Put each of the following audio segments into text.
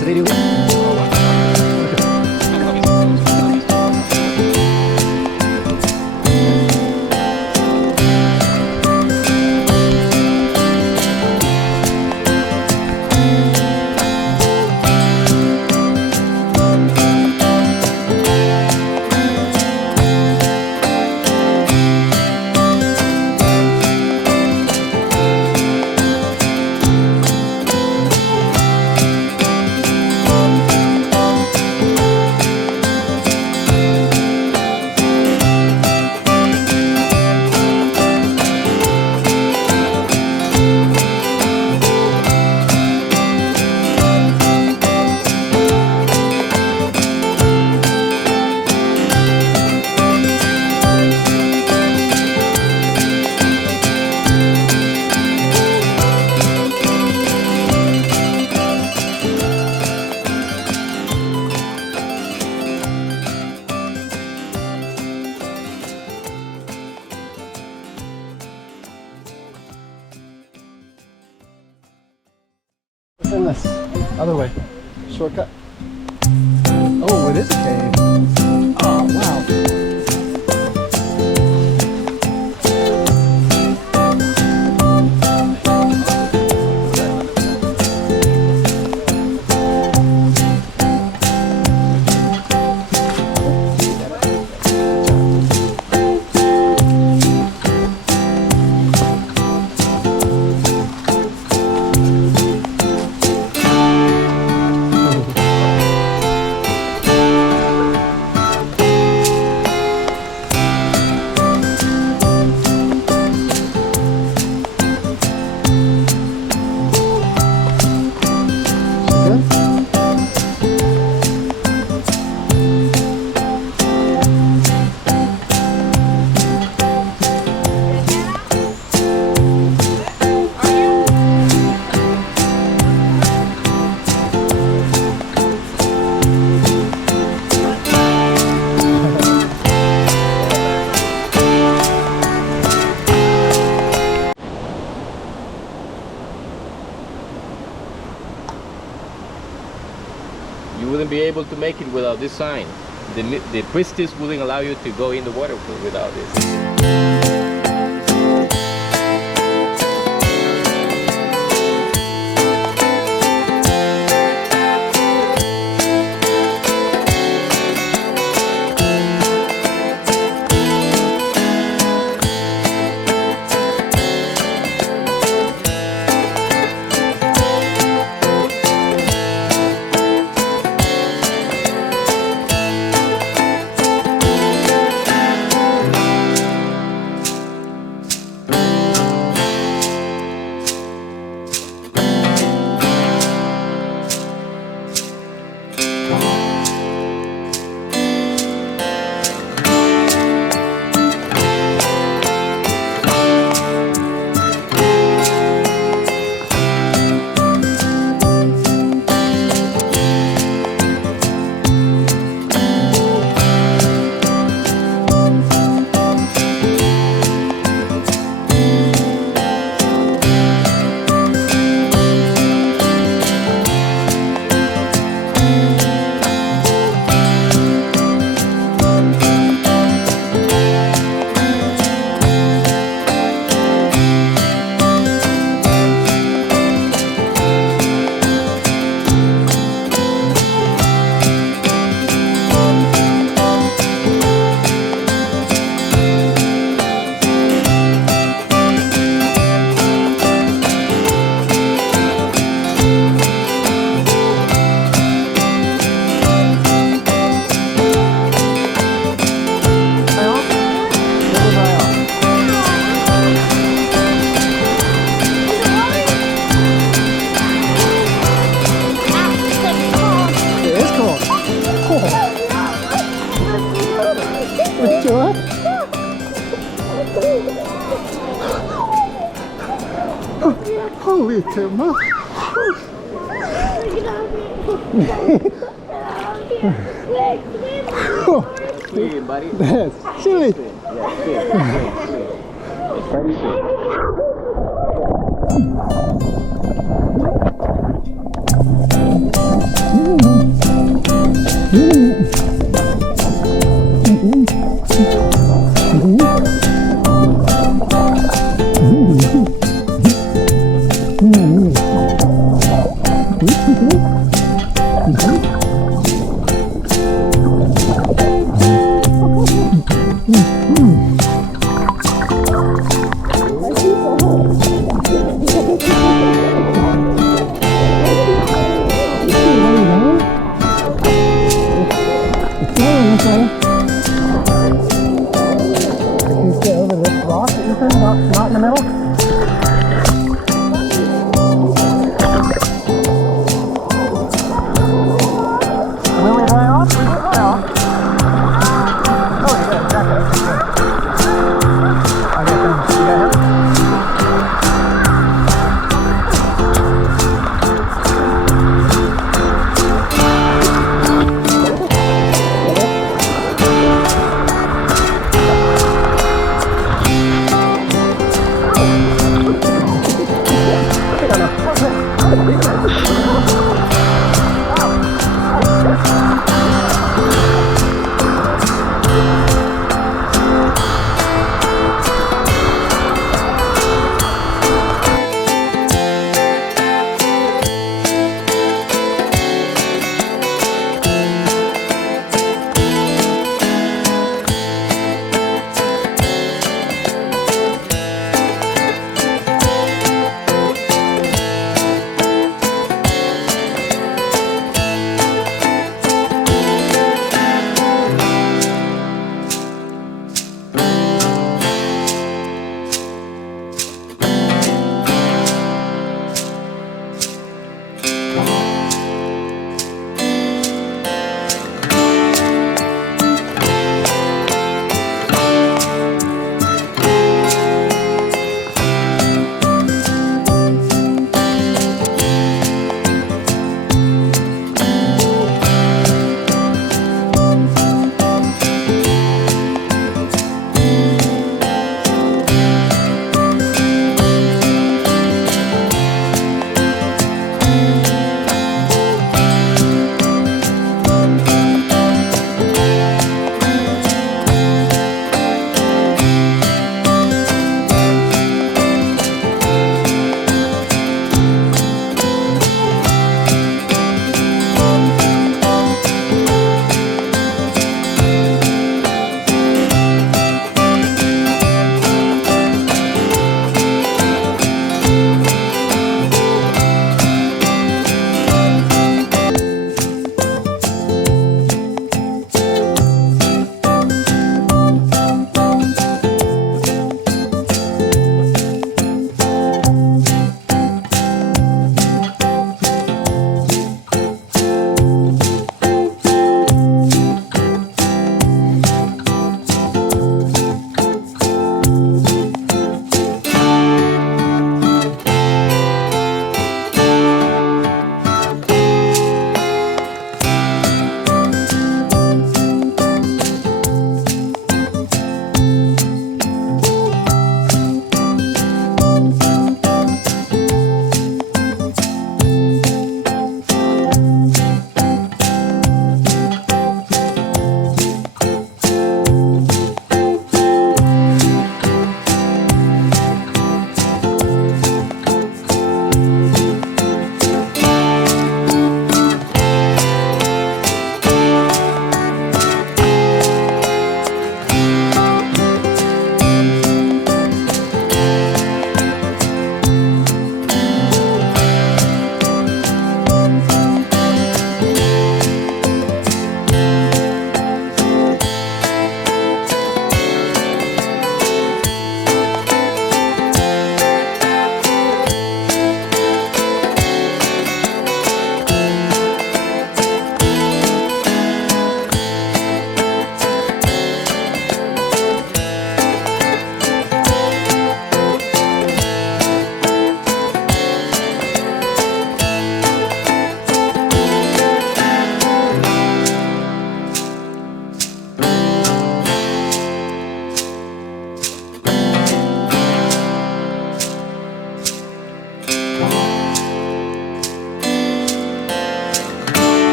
pause the video. This other way, shortcut. Oh, it is a cave. Oh, wow. You wouldn't be able to make it without this sign. The priestess wouldn't allow you to go in the waterfall without this. Holy tomato! Hey, buddy. That's chilly. It's very sweet.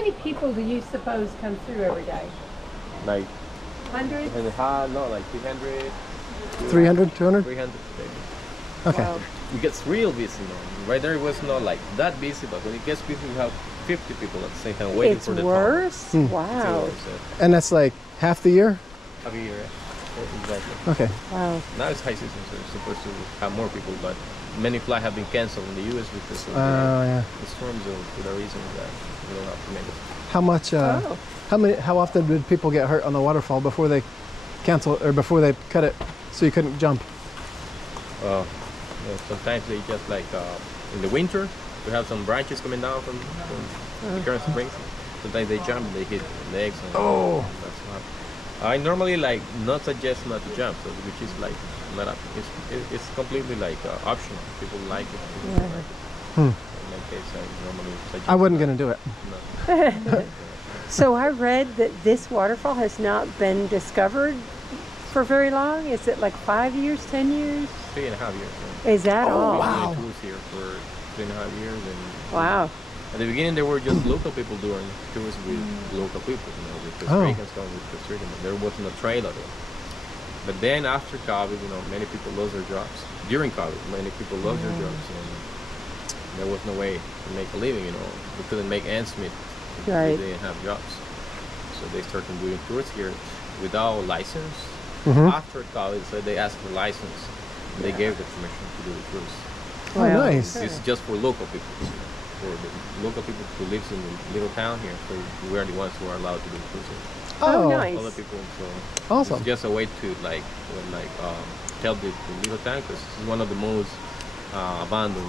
many people do you suppose come through every day? Like, Hundreds? no, like 300. 300, 200? 300 maybe. Okay. Wow. It gets real busy now. Right there it was not like that busy, but when it gets busy, you have 50 people at the same time waiting It's for the worse? Hmm. Tower. Wow. So, And that's like half the year? every year. Exactly. Okay. Wow. Now it's high season, so it's supposed to have more people, but many flights have been canceled in the US because of Yeah. the storm zone for the reason that we don't have to make it. How much, Oh. how often did people get hurt on the waterfall before they cancel, or before they cut it so you couldn't jump? Sometimes they just like in the winter, we have some branches coming down from the current springs. Sometimes they jump and they hit legs. And Oh. that's not. I normally like not suggest not to jump, so which is like not up. It's completely like optional. People like it. People don't like it. Hmm. In my case, I normally suggest. I wasn't going to do it. No. So I read that this waterfall has not been discovered for very long. Is it like 5 years, 10 years? 3.5 years. Yeah. Is that all? wow. Tours here for 3.5 years, and Wow. at the beginning there were just local people doing tours with local people, with Costa Oh. Ricans going with Costa Rican. There wasn't a trail at all. But then after COVID, many people lost their jobs. During COVID, many people lost their jobs, and there was no way to make a living. We couldn't make ends meet because Right. they didn't have jobs. So they started doing tours here without license. Mhm. After COVID, so they asked for license. And they gave the permission to do the tours. Oh, Wow. nice. This is just for local people. For the local people who lives in the little town here, so we are the ones who are allowed to do cruising. Oh, Oh, nice. Other people, so Awesome. it's just a way to help the little town because it's one of the most abandoned